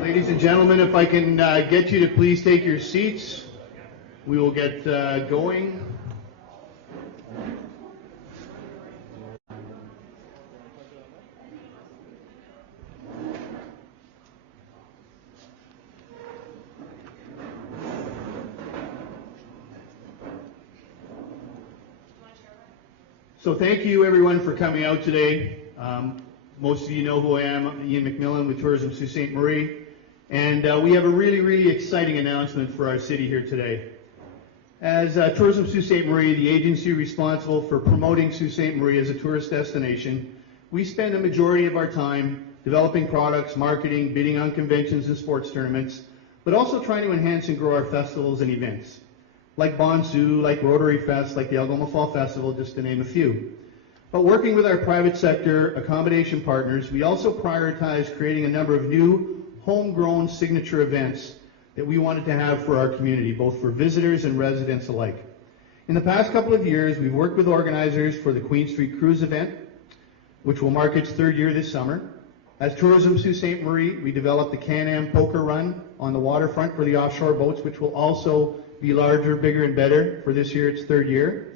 Ladies and gentlemen, if I can get you to please take your seats, we will get going. So thank you everyone for coming out today. Most of you know who I am. I'm Ian McMillan with Tourism Sault Ste. Marie. And we have a really exciting announcement for our city here today. As Tourism Sault Ste. Marie, the agency responsible for promoting Sault Ste. Marie as a tourist destination, we spend a majority of our time developing products, marketing, bidding on conventions and sports tournaments, but also trying to enhance and grow our festivals and events, like Bonsu, like Rotary Fest, like the Algoma Fall Festival, just to name a few. But working with our private sector accommodation partners, we also prioritize creating a number of new homegrown signature events that we wanted to have for our community, both for visitors and residents alike. In the past couple of years, we've worked with organizers for the Queen Street Cruise event, which will mark its third year this summer. As Tourism Sault Ste. Marie, we developed the Can-Am Poker Run on the waterfront for the offshore boats, which will also be larger, bigger, and better for this year, its third year.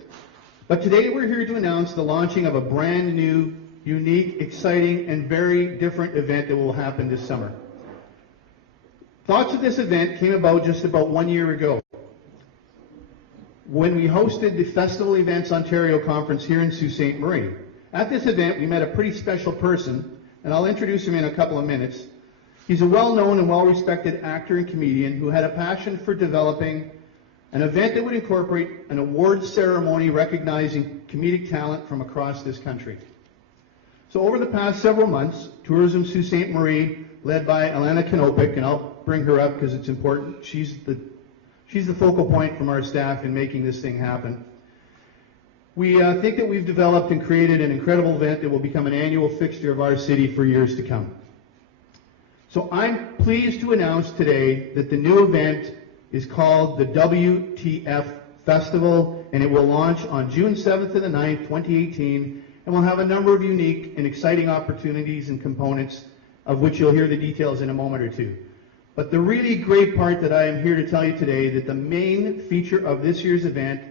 But today we're here to announce the launching of a brand new, unique, exciting, and very different event that will happen this summer. Thoughts of this event came about just about 1 year ago, when we hosted the Festival Events Ontario Conference here in Sault Ste. Marie. At this event, we met a pretty special person, and I'll introduce him in a couple of minutes. He's a well-known and well-respected actor and comedian who had a passion for developing an event that would incorporate an awards ceremony recognizing comedic talent from across this country. So over the past several months, Tourism Sault Ste. Marie, led by Alana Kanopik, and I'll bring her up because it's important. She's the focal point from our staff in making this thing happen. We think that we've developed and created an incredible event that will become an annual fixture of our city for years to come. So I'm pleased to announce today that the new event is called the WTF Festival, and it will launch on June 7th to the 9th, 2018, and we'll have a number of unique and exciting opportunities and components, of which you'll hear the details in a moment or two. But the really great part that I am here to tell you today, that the main feature of this year's event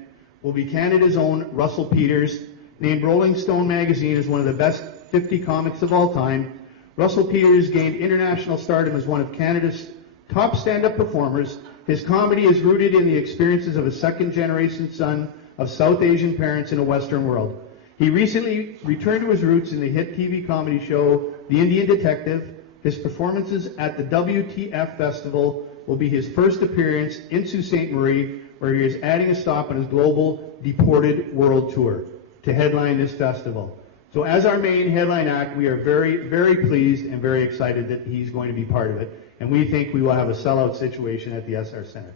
will be Canada's own Russell Peters, named Rolling Stone magazine as one of the best 50 comics of all time. Russell Peters gained international stardom as one of Canada's top stand-up performers. His comedy is rooted in the experiences of a second-generation son of South Asian parents in a Western world. He recently returned to his roots in the hit TV comedy show The Indian Detective. His performances at the WTF Festival will be his first appearance in Sault Ste. Marie, where he is adding a stop on his global Deported World Tour to headline this festival. So as our main headline act, we are very pleased and very excited that he's going to be part of it. And we think we will have a sellout situation at the Essar Centre.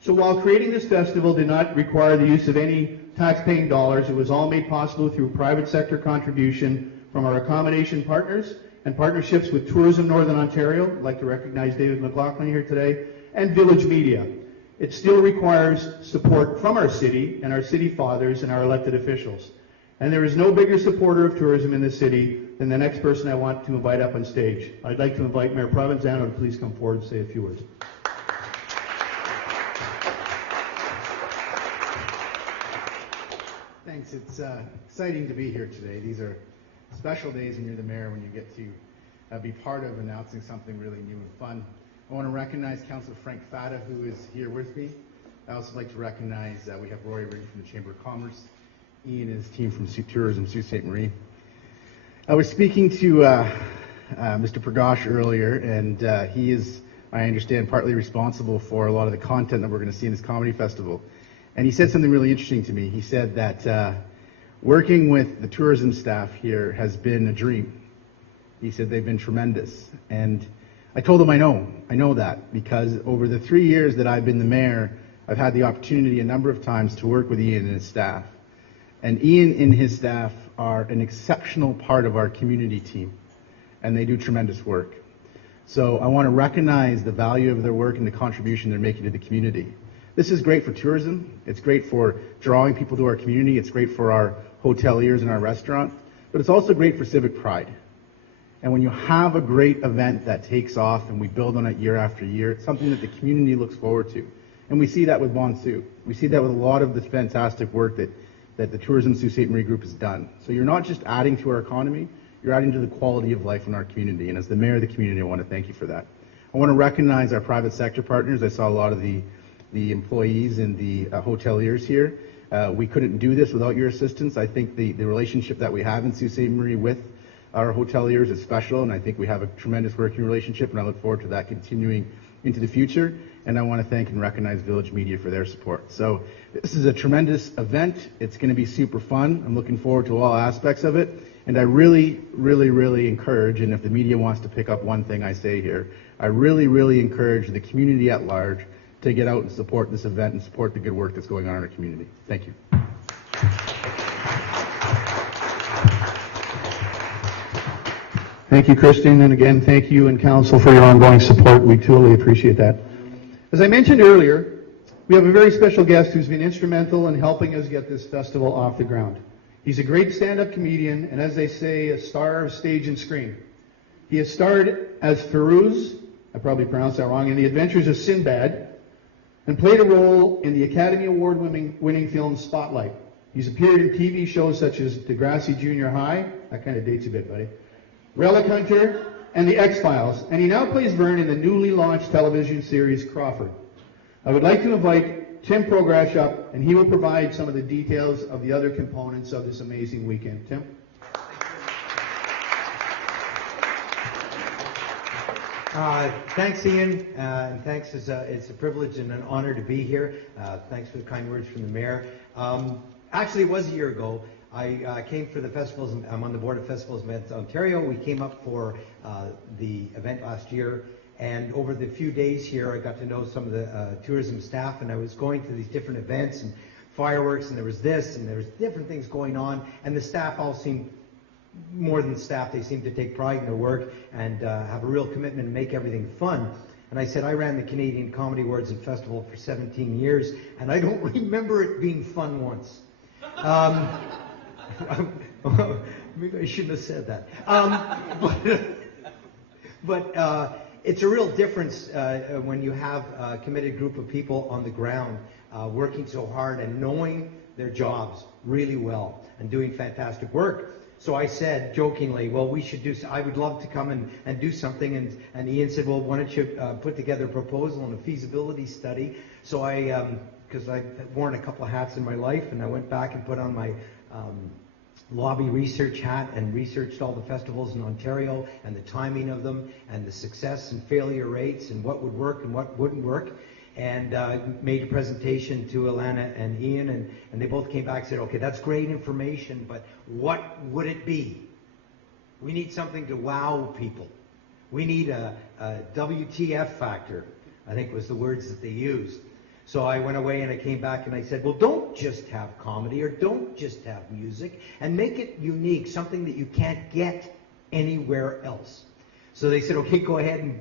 So while creating this festival did not require the use of any tax-paying dollars, it was all made possible through private sector contribution from our accommodation partners and partnerships with Tourism Northern Ontario. I'd like to recognize David McLaughlin here today, and Village Media. It still requires support from our city and our city fathers and our elected officials. And there is no bigger supporter of tourism in this city than the next person I want to invite up on stage. I'd like to invite Mayor Provenzano to please come forward and say a few words. Thanks. It's exciting to be here today. These are special days when you're the mayor, when you get to be part of announcing something really new and fun. I want to recognize Councillor Frank Fata, who is here with me. I also like to recognize we have Roy Ring from the Chamber of Commerce, Ian and his team from Tourism Sault Ste. Marie. I was speaking to Mr. Prakash earlier, and he is, I understand, partly responsible for a lot of the content that we're going to see in this comedy festival. And he said something really interesting to me. He said that working with the tourism staff here has been a dream. He said they've been tremendous. And I told him I know that, because over the 3 years that I've been the mayor, I've had the opportunity a number of times to work with Ian and his staff. And Ian and his staff are an exceptional part of our community team, and they do tremendous work. So I want to recognize the value of their work and the contribution they're making to the community. This is great for tourism. It's great for drawing people to our community. It's great for our hoteliers and our restaurants, but it's also great for civic pride. And when you have a great event that takes off and we build on it year after year, it's something that the community looks forward to. And we see that with Bon Sioux. We see that with a lot of the fantastic work that the Tourism Sault Ste. Marie Group has done. So you're not just adding to our economy, you're adding to the quality of life in our community. And as the mayor of the community, I want to thank you for that. I want to recognize our private sector partners. I saw a lot of the employees and the hoteliers here. We couldn't do this without your assistance. I think the relationship that we have in Sault Ste. Marie with our hoteliers is special, and I think we have a tremendous working relationship, and I look forward to that continuing into the future. And I want to thank and recognize Village Media for their support. So this is a tremendous event. It's going to be super fun. I'm looking forward to all aspects of it. And I really, really, really encourage, and if the media wants to pick up one thing I say here, I really, really encourage the community at large to get out and support this event and support the good work that's going on in our community. Thank you. Thank you, Christian, and again, thank you and council for your ongoing support. We truly appreciate that. As I mentioned earlier, we have a very special guest who's been instrumental in helping us get this festival off the ground. He's a great stand-up comedian, and as they say, a star of stage and screen. He has starred as Feroz, I probably pronounced that wrong, in The Adventures of Sinbad, and played a role in the Academy Award-winning film Spotlight. He's appeared in TV shows such as Degrassi Junior High, that kind of dates a bit, buddy, Relic Hunter, and The X-Files, and he now plays Vern in the newly launched television series Crawford. I would like to invite Tim Progrash up, and he will provide some of the details of the other components of this amazing weekend. Tim? Thanks, Ian, and thanks. It's a privilege and an honor to be here. Thanks for the kind words from the mayor. Actually, it was a year ago. I came for the festivals. I'm on the board of Festivals Events Ontario. We came up for the event last year, and over the few days here, I got to know some of the tourism staff, and I was going to these different events and fireworks, and there was this, and there was different things going on, and the staff all seemed, more than staff, they seem to take pride in their work and have a real commitment to make everything fun. And I said, I ran the Canadian Comedy Awards and Festival for 17 years, and I don't remember it being fun once. Maybe I shouldn't have said that. But it's a real difference when you have a committed group of people on the ground working so hard and knowing their jobs really well and doing fantastic work. So I said jokingly, well, we should do, I would love to come and do something. And Ian said, well, why don't you put together a proposal and a feasibility study? So because I've worn a couple of hats in my life, and I went back and put on my lobby research hat and researched all the festivals in Ontario and the timing of them and the success and failure rates and what would work and what wouldn't work. And made a presentation to Alana and Ian, and they both came back and said, okay, that's great information, but what would it be? We need something to wow people. We need a WTF factor, I think was the words that they used. So I went away and I came back and I said, well, don't just have comedy or don't just have music, and make it unique, something that you can't get anywhere else. So they said, okay, go ahead, and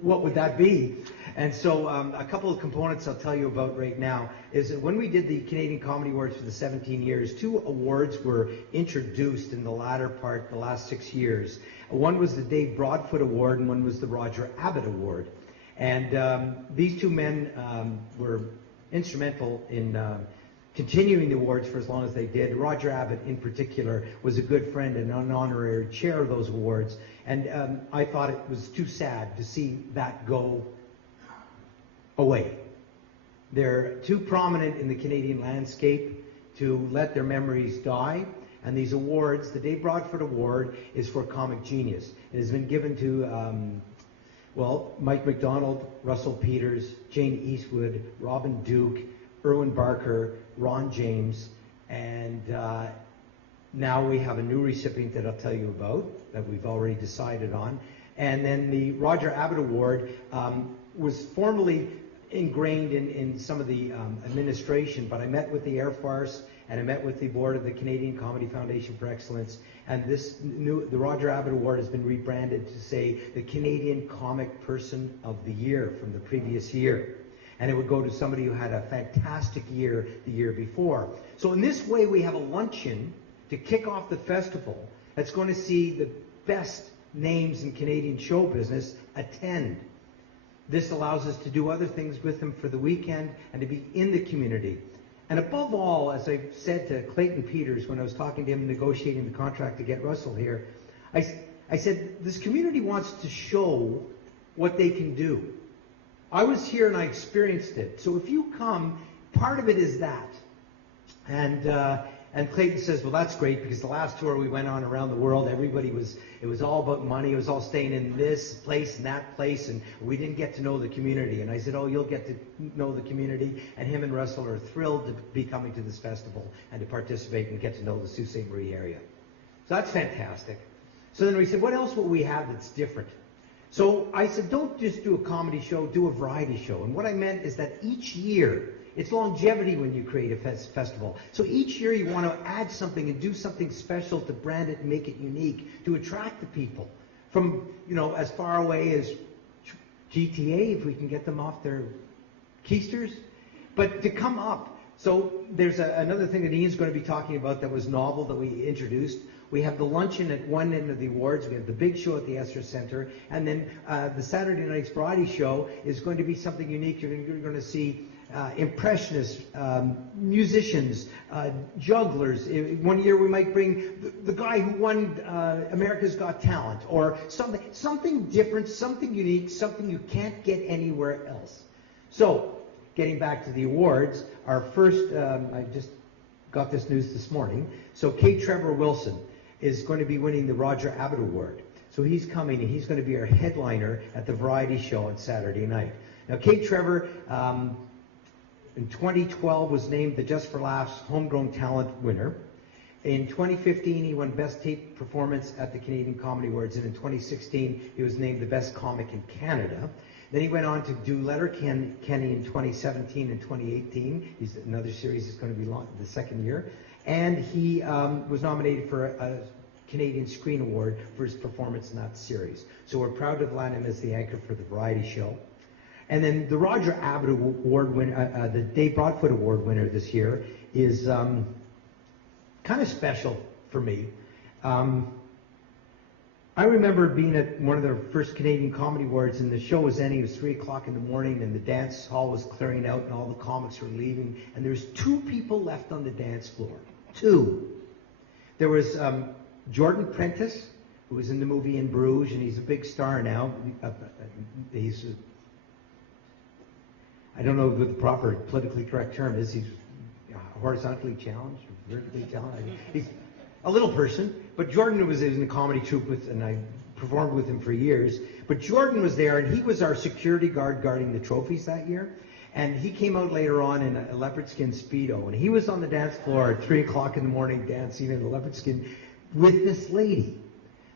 what would that be? And so a couple of components I'll tell you about right now is that when we did the Canadian Comedy Awards for the 17 years, 2 awards were introduced in the latter part, the last 6 years. One was the Dave Broadfoot Award, and one was the Roger Abbott Award. And these 2 men were instrumental in continuing the awards for as long as they did. Roger Abbott, in particular, was a good friend and an honorary chair of those awards. And I thought it was too sad to see that go away. They're too prominent in the Canadian landscape to let their memories die. And these awards, the Dave Broadfoot Award, is for comic genius. It has been given to Mike MacDonald, Russell Peters, Jane Eastwood, Robin Duke, Erwin Barker, Ron James, and now we have a new recipient that I'll tell you about that we've already decided on. And then the Roger Abbott Award was formally ingrained in some of the administration, but I met with the Air Farce and I met with the board of the Canadian Comedy Foundation for Excellence, and the Roger Abbott Award has been rebranded to say the Canadian Comic Person of the Year from the previous year. And it would go to somebody who had a fantastic year the year before. So in this way, we have a luncheon to kick off the festival that's going to see the best, names in Canadian show business attend. This allows us to do other things with them for the weekend and to be in the community. And above all, as I said to Clayton Peters when I was talking to him negotiating the contract to get Russell here, I said, this community wants to show what they can do. I was here and I experienced it. So if you come, part of it is that. And Clayton says, well, that's great, because the last tour we went on around the world, it was all about money. It was all staying in this place and that place, and we didn't get to know the community. And I said, oh, you'll get to know the community. And him and Russell are thrilled to be coming to this festival and to participate and get to know the Sault Ste. Marie area. So that's fantastic. So then we said, what else will we have that's different? So I said, don't just do a comedy show, do a variety show. And what I meant is that each year, it's longevity when you create a festival. So each year you want to add something and do something special to brand it and make it unique, to attract the people from, as far away as GTA, if we can get them off their keisters, but to come up. So there's another thing that Ian's going to be talking about that was novel that we introduced. We have the luncheon at one end of the awards. We have the big show at the Essar Centre. And then the Saturday night's variety show is going to be something unique. You're going to see impressionists, musicians, jugglers. One year we might bring the guy who won America's Got Talent, or something different, something unique, something you can't get anywhere else. So, getting back to the awards, our first, I just got this news this morning. So K. Trevor Wilson is going to be winning the Roger Abbott Award. So he's coming and he's going to be our headliner at the variety show on Saturday night. Now, K. Trevor, in 2012 was named the Just for Laughs Homegrown Talent winner. In 2015, he won Best Tape Performance at the Canadian Comedy Awards, and in 2016, he was named the Best Comic in Canada. Then he went on to do Letterkenny in 2017 and 2018. He's another series is going to be launched the second year. And he was nominated for a Canadian Screen Award for his performance in that series. So we're proud to have landed him as the anchor for the variety show. And then the Roger Abbott Award winner, the Dave Broadfoot Award winner this year is kind of special for me. I remember being at one of the first Canadian Comedy Awards, and the show was ending. It was 3 o'clock in the morning, and the dance hall was clearing out, and all the comics were leaving. And there's 2 people left on the dance floor. 2. There was Jordan Prentice, who was in the movie In Bruges, and he's a big star now. He's, I don't know what the proper politically correct term is. He's horizontally challenged, or vertically challenged. He's a little person, but Jordan was in the comedy troupe with, and I performed with him for years. But Jordan was there, and he was our security guard guarding the trophies that year. And he came out later on in a leopard skin Speedo, and he was on the dance floor at 3 o'clock in the morning dancing in the leopard skin with this lady.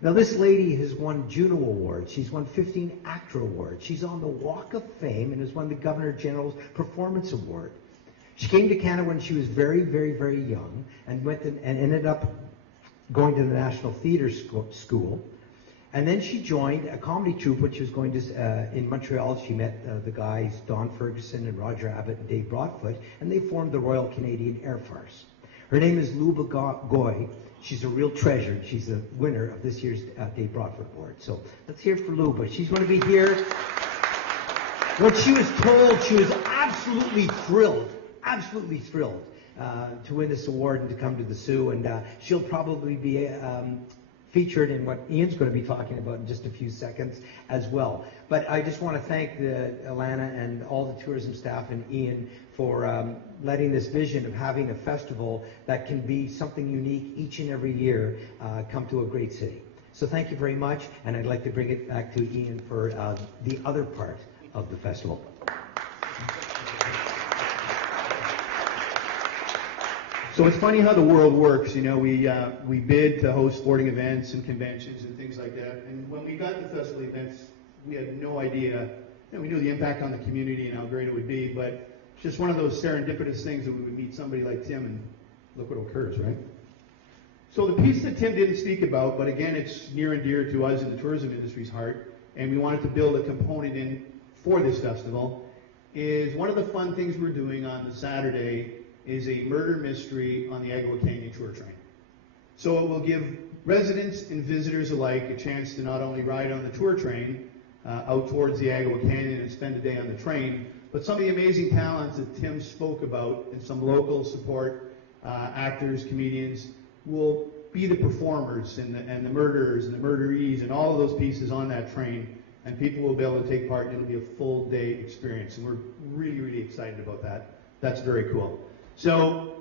Now, this lady has won Juno Awards. She's won 15 ACTRA Awards. She's on the Walk of Fame and has won the Governor General's Performance Award. She came to Canada when she was very, very, very young and went and ended up going to the National Theatre School. And then she joined a comedy troupe, which was going to, in Montreal. She met the guys, Don Ferguson and Roger Abbott and Dave Broadfoot, and they formed the Royal Canadian Air Farce. Her name is Luba Goy. She's a real treasure. She's the winner of this year's Dave Broadfoot Award. So let's hear it for Luba. She's going to be here. When she was told, she was absolutely thrilled to win this award and to come to the Soo, and she'll probably be featured in what Ian's going to be talking about in just a few seconds as well. But I just want to thank Alana and all the tourism staff and Ian for letting this vision of having a festival that can be something unique each and every year come to a great city. So thank you very much, and I'd like to bring it back to Ian for the other part of the festival. So it's funny how the world works. You know, we bid to host sporting events and conventions and things like that. And when we got the festival events, we had no idea. You know, we knew the impact on the community and how great it would be, but it's just one of those serendipitous things that we would meet somebody like Tim and look what occurs, right? So the piece that Tim didn't speak about, but again, it's near and dear to us in the tourism industry's heart, and we wanted to build a component in for this festival, is one of the fun things we're doing on the Saturday is a murder mystery on the Agua Canyon tour train. So it will give residents and visitors alike a chance to not only ride on the tour train out towards the Agua Canyon and spend a day on the train, but some of the amazing talents that Tim spoke about and some local support, actors, comedians, will be the performers and the murderers and the murderees and all of those pieces on that train, and people will be able to take part, and it'll be a full day experience, and we're really, really excited about that. That's very cool. So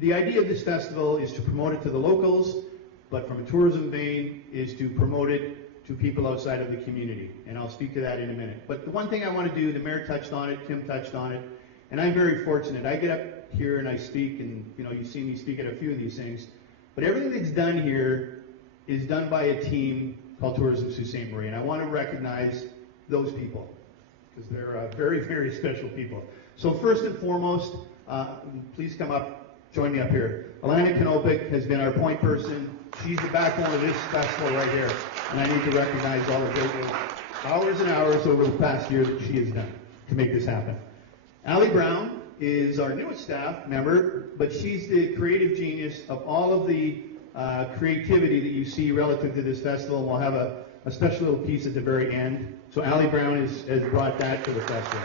the idea of this festival is to promote it to the locals, but from a tourism vein is to promote it to people outside of the community, and I'll speak to that in a minute. But the one thing I want to do, the mayor touched on it, Tim touched on it, and I'm very fortunate. I get up here and I speak, and you see me speak at a few of these things, but everything that's done here is done by a team called Tourism Sault Ste. Marie, and I want to recognize those people, because they're very, very special people. So first and foremost, please come up, join me up here. Alana Kanopik has been our point person. She's the backbone of this festival right here, and I need to recognize all the great hours and hours over the past year that she has done to make this happen. Allie Brown is our newest staff member, but she's the creative genius of all of the creativity that you see relative to this festival, and we'll have a special little piece at the very end. So Allie Brown has brought that to the festival.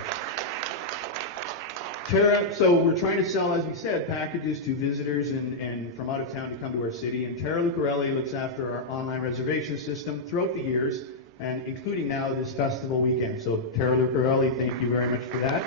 Tara, so we're trying to sell, as we said, packages to visitors and from out of town to come to our city, and Tara Lucarelli looks after our online reservation system throughout the years, and including now this festival weekend. So Tara Lucarelli, thank you very much for that.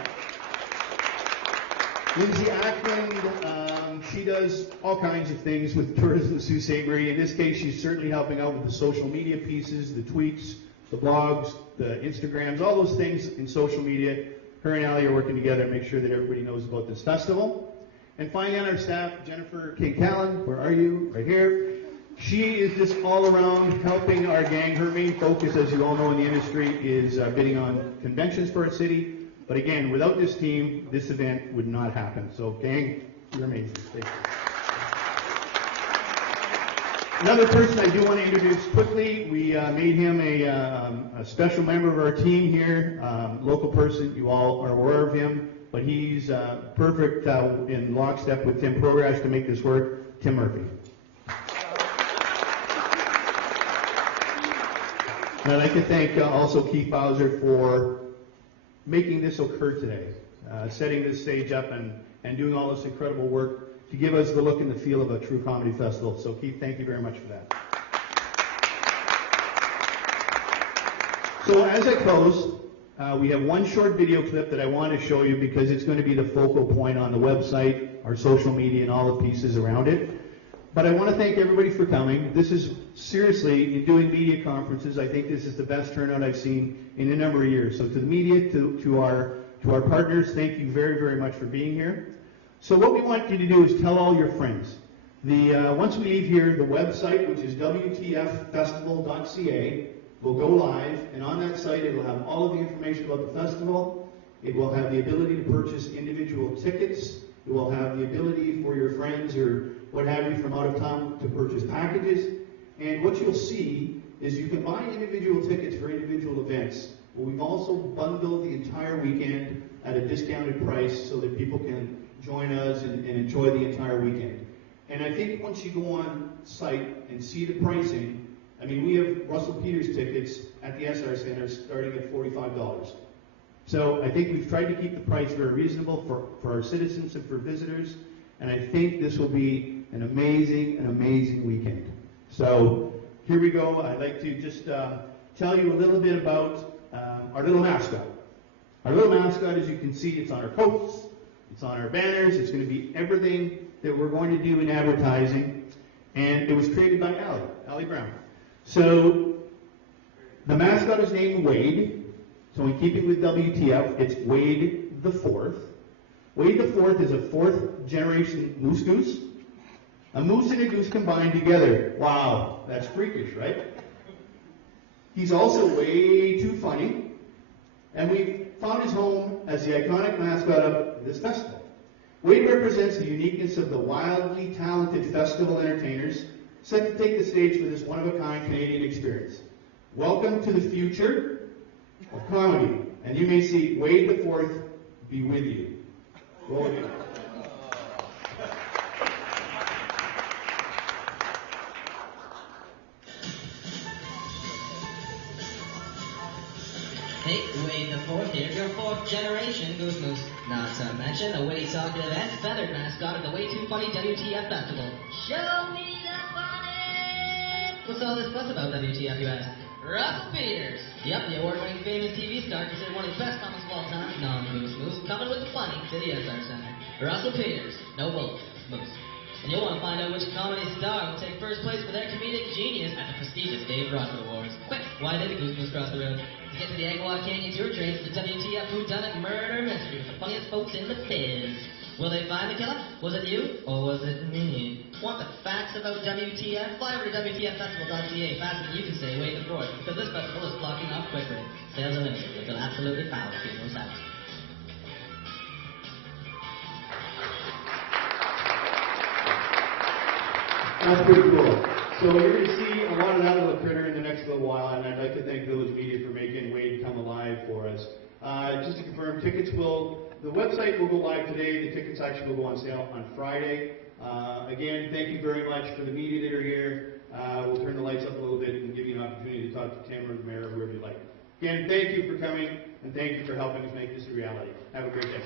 Lindsay Ackland, she does all kinds of things with Tourism Sault Ste. Marie. In this case, she's certainly helping out with the social media pieces, the tweets, the blogs, the Instagrams, all those things in social media. Her and Allie are working together to make sure that everybody knows about this festival. And finally on our staff, Jennifer King-Callan, where are you? Right here. She is just all around helping our gang. Her main focus, as you all know in the industry, is bidding on conventions for our city. But again, without this team, this event would not happen. So gang, you're amazing. Thank you. Another person I do want to introduce quickly, we made him a special member of our team here, local person, you all are aware of him, but he's perfect in lockstep with Tim Progrash to make this work, Tim Murphy. And I'd like to thank also Keith Bowser for making this occur today, setting this stage up and doing all this incredible work to give us the look and the feel of a true comedy festival. So Keith, thank you very much for that. So as I close, we have one short video clip that I want to show you because it's going to be the focal point on the website, our social media, and all the pieces around it. But I want to thank everybody for coming. This is seriously, in doing media conferences, I think this is the best turnout I've seen in a number of years. So to the media, to our partners, thank you very, very much for being here. So what we want you to do is tell all your friends. Once we leave here, the website, which is wtffestival.ca, will go live, and on that site it will have all of the information about the festival. It will have the ability to purchase individual tickets. It will have the ability for your friends or what have you from out of town to purchase packages. And what you'll see is you can buy individual tickets for individual events. But we've also bundled the entire weekend at a discounted price so that people can join us and enjoy the entire weekend. And I think once you go on site and see the pricing, I mean, we have Russell Peters tickets at the Essar Centre starting at $45. So I think we've tried to keep the price very reasonable for our citizens and for visitors, and I think this will be an amazing weekend. So here we go. I'd like to just tell you a little bit about our little mascot. Our little mascot, as you can see, it's on our coats, it's on our banners, it's going to be everything that we're going to do in advertising, and it was created by Allie Brown. So the mascot is named Wade. So in keeping with WTF, it's Wade the Fourth. Wade the Fourth is a fourth generation moose goose. A moose and a goose combined together. Wow, that's freakish, right? He's also way too funny. And we found his home as the iconic mascot of this festival. Wade represents the uniqueness of the wildly talented festival entertainers set to take the stage for this one-of-a-kind Canadian experience. Welcome to the future of comedy, and you may see Wade the Fourth be with you. Go ahead. Hey, Wade the Fourth, here's your fourth generation Goose Moose. Not to mention a witty talkative and feathered mascot of the Way Too Funny WTF Festival. Show me the funny! What's all this fuss about WTF, you ask? Russell Peters! Yep, the award-winning famous TV star considered one of the best comics of all time, non-Goose Moose, coming with the funny to the Essar Centre. Russell Peters, no bull, Moose. And you'll want to find out which comedy star will take first place for their comedic genius at the prestigious Dave Rossett Awards. Quick, why did the Goose Moose cross the road? To get to the Agawam Canyon tour train for the WTF Whodunit Murder Mystery with the funniest folks in the biz. Will they find the killer? Was it you, or was it me? Want the facts about WTF? Fly over to WTFfestival.ca faster than you can say Wade the Fourth, because this festival is blocking off quickly. Sales are limited. You'll feel absolutely foul if you lose out. That's pretty cool. So you're going to see a lot of that little critter in the next little while, and I'd like to thank Village Media for making Wade come alive for us. Just to confirm, the website will go live today. The tickets actually will go on sale on Friday. Again, thank you very much for the media that are here. We'll turn the lights up a little bit and give you an opportunity to talk to Tamara, the mayor, whoever you like. Again, thank you for coming, and thank you for helping us make this a reality. Have a great day.